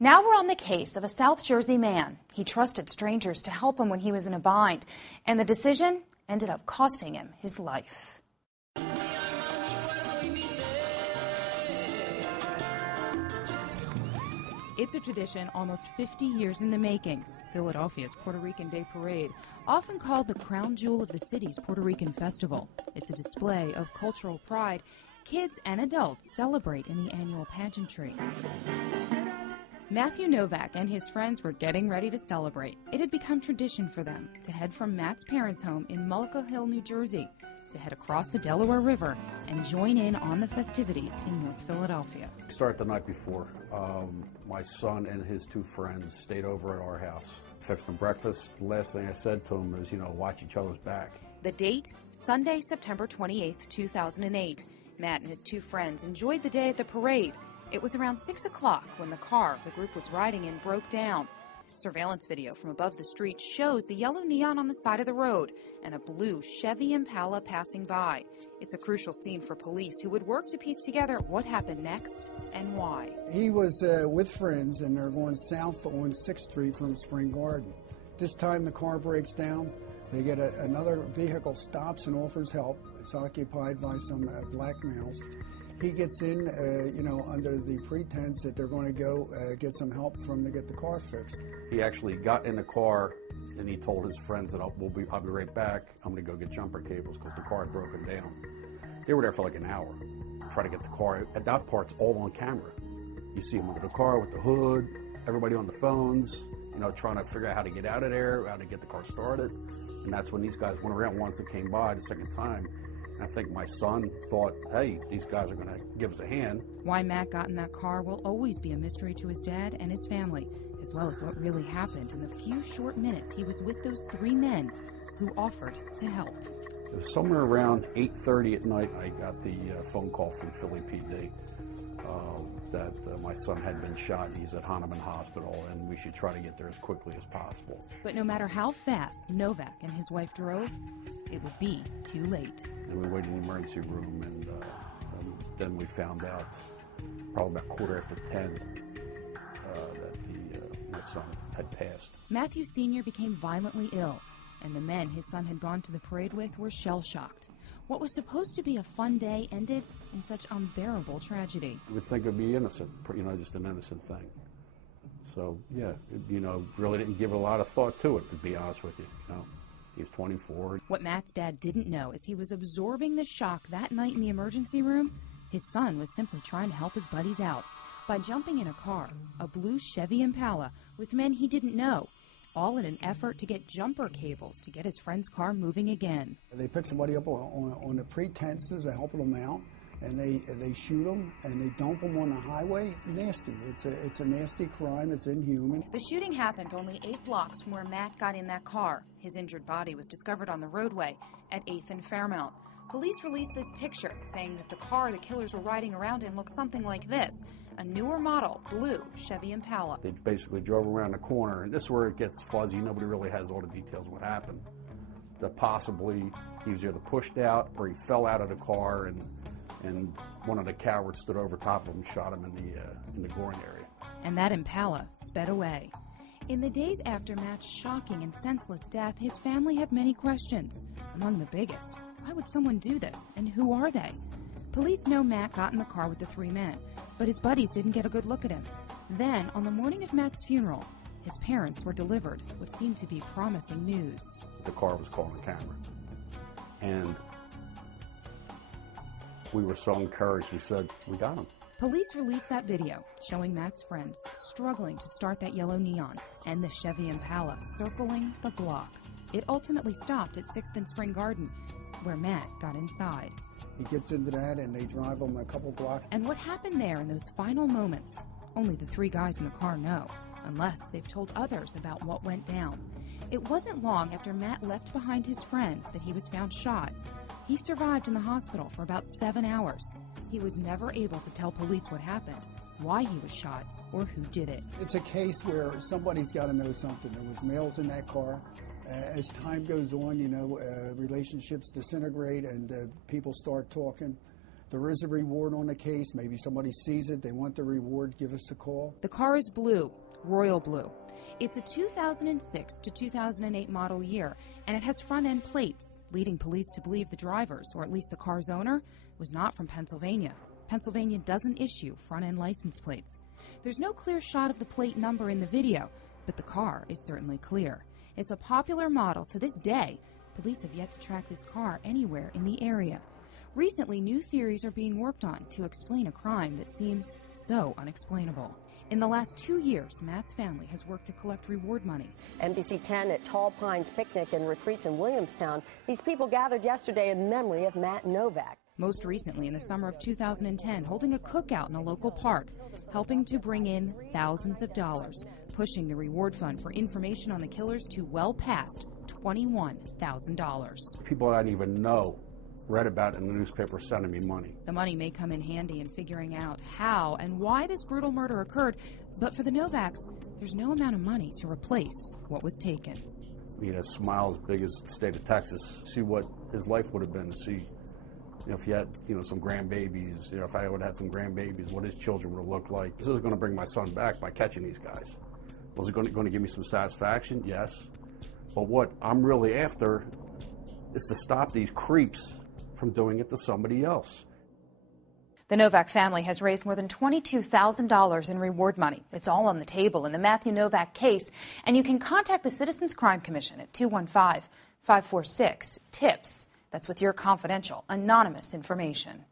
Now we're on the case of a South Jersey man. He trusted strangers to help him when he was in a bind, and the decision ended up costing him his life. It's a tradition almost 50 years in the making. Philadelphia's Puerto Rican Day Parade, often called the crown jewel of the city's Puerto Rican festival. It's a display of cultural pride. Kids and adults celebrate in the annual pageantry. Matthew Novak and his friends were getting ready to celebrate. It had become tradition for them to head from Matt's parents' home in Mullica Hill, New Jersey, to head across the Delaware River and join in on the festivities in North Philadelphia. Start the night before. My son and his two friends stayed over at our house. Fixed them breakfast. The last thing I said to them is, watch each other's back. The date, Sunday, September 28th, 2008. Matt and his two friends enjoyed the day at the parade. It was around 6 o'clock when the car the group was riding in broke down. Surveillance video from above the street shows the yellow neon on the side of the road and a blue Chevy Impala passing by. It's a crucial scene for police who would work to piece together what happened next and why. He was with friends and they're going south on 6th Street from Spring Garden. This time the car breaks down. They get another vehicle stops and offers help. It's occupied by some black males. He gets in, under the pretense that they're going to go get some help from to get the car fixed. He actually got in the car and he told his friends that I'll be right back. I'm going to go get jumper cables because the car had broken down. They were there for like an hour, trying to get the car. At that part's all on camera. You see him with the car with the hood, everybody on the phones, trying to figure out how to get out of there, how to get the car started. And that's when these guys went around once and came by the second time. I think my son thought, hey, these guys are going to give us a hand. Why Matt got in that car will always be a mystery to his dad and his family, as well as what really happened in the few short minutes he was with those three men who offered to help. It was somewhere around 8:30 at night, I got the phone call from Philly PD that my son had been shot. He's at Hahnemann Hospital, and we should try to get there as quickly as possible. But no matter how fast Novak and his wife drove, it would be too late. And we waited in the emergency room, and then we found out, probably about 10:15, that my son had passed. Matthew Sr. became violently ill, and the men his son had gone to the parade with were shell-shocked. What was supposed to be a fun day ended in such unbearable tragedy. You would think it would be innocent, just an innocent thing. So, yeah, really didn't give a lot of thought to it, to be honest with you. He was 24. What Matt's dad didn't know is he was absorbing the shock that night in the emergency room. His son was simply trying to help his buddies out by jumping in a car, a blue Chevy Impala, with men he didn't know, all in an effort to get jumper cables to get his friend's car moving again. They pick somebody up on the pretenses of helping them out, and they shoot them and they dump them on the highway. Nasty. It's a nasty crime. It's inhuman. The shooting happened only 8 blocks from where Matt got in that car. His injured body was discovered on the roadway at 8th and Fairmount. Police released this picture saying that the car the killers were riding around in looked something like this, a newer model, blue Chevy Impala. They basically drove around the corner, and this is where it gets fuzzy. Nobody really has all the details of what happened. That possibly he was either pushed out or he fell out of the car, and one of the cowards stood over top of him and shot him in the groin area. And that Impala sped away. In the days after Matt's shocking and senseless death, his family had many questions. Among the biggest, why would someone do this, and who are they? Police know Matt got in the car with the three men, but his buddies didn't get a good look at him. Then, on the morning of Matt's funeral, his parents were delivered what seemed to be promising news. The car was caught on camera, and we were so encouraged. We said, we got him. Police released that video showing Matt's friends struggling to start that yellow neon and the Chevy Impala circling the block. It ultimately stopped at 6th and Spring Garden, where Matt got inside. He gets into that and they drive him a couple blocks. And what happened there in those final moments, only the three guys in the car know, unless they've told others about what went down. It wasn't long after Matt left behind his friends that he was found shot. He survived in the hospital for about 7 hours. He was never able to tell police what happened, why he was shot, or who did it. It's a case where somebody's got to know something. There was males in that car. As time goes on, relationships disintegrate and people start talking. there is a reward on the case, maybe somebody sees it, they want the reward, give us a call. The car is blue, royal blue. It's a 2006 to 2008 model year, and it has front-end plates, leading police to believe the drivers, or at least the car's owner, was not from Pennsylvania. Pennsylvania doesn't issue front-end license plates. There's no clear shot of the plate number in the video, but the car is certainly clear. It's a popular model to this day. Police have yet to track this car anywhere in the area. Recently, new theories are being worked on to explain a crime that seems so unexplainable. In the last 2 years, Matt's family has worked to collect reward money. NBC10 at Tall Pines Picnic and Retreats in Williamstown. These people gathered yesterday in memory of Matt Novak. Most recently, in the summer of 2010, holding a cookout in a local park, helping to bring in thousands of dollars, pushing the reward fund for information on the killers to well past $21,000. People I didn't even know read about it in the newspaper sending me money. The money may come in handy in figuring out how and why this brutal murder occurred, but for the Novaks, there's no amount of money to replace what was taken. He had a smile as big as the state of Texas. See what his life would have been to see, if he had, some grandbabies, if I would have had some grandbabies, what his children would look like. This is going to bring my son back by catching these guys. Was it going to give me some satisfaction? Yes. But what I'm really after is to stop these creeps from doing it to somebody else. The Novak family has raised more than $22,000 in reward money. It's all on the table in the Matthew Novak case, and you can contact the Citizens Crime Commission at 215-546-TIPS. That's with your confidential, anonymous information.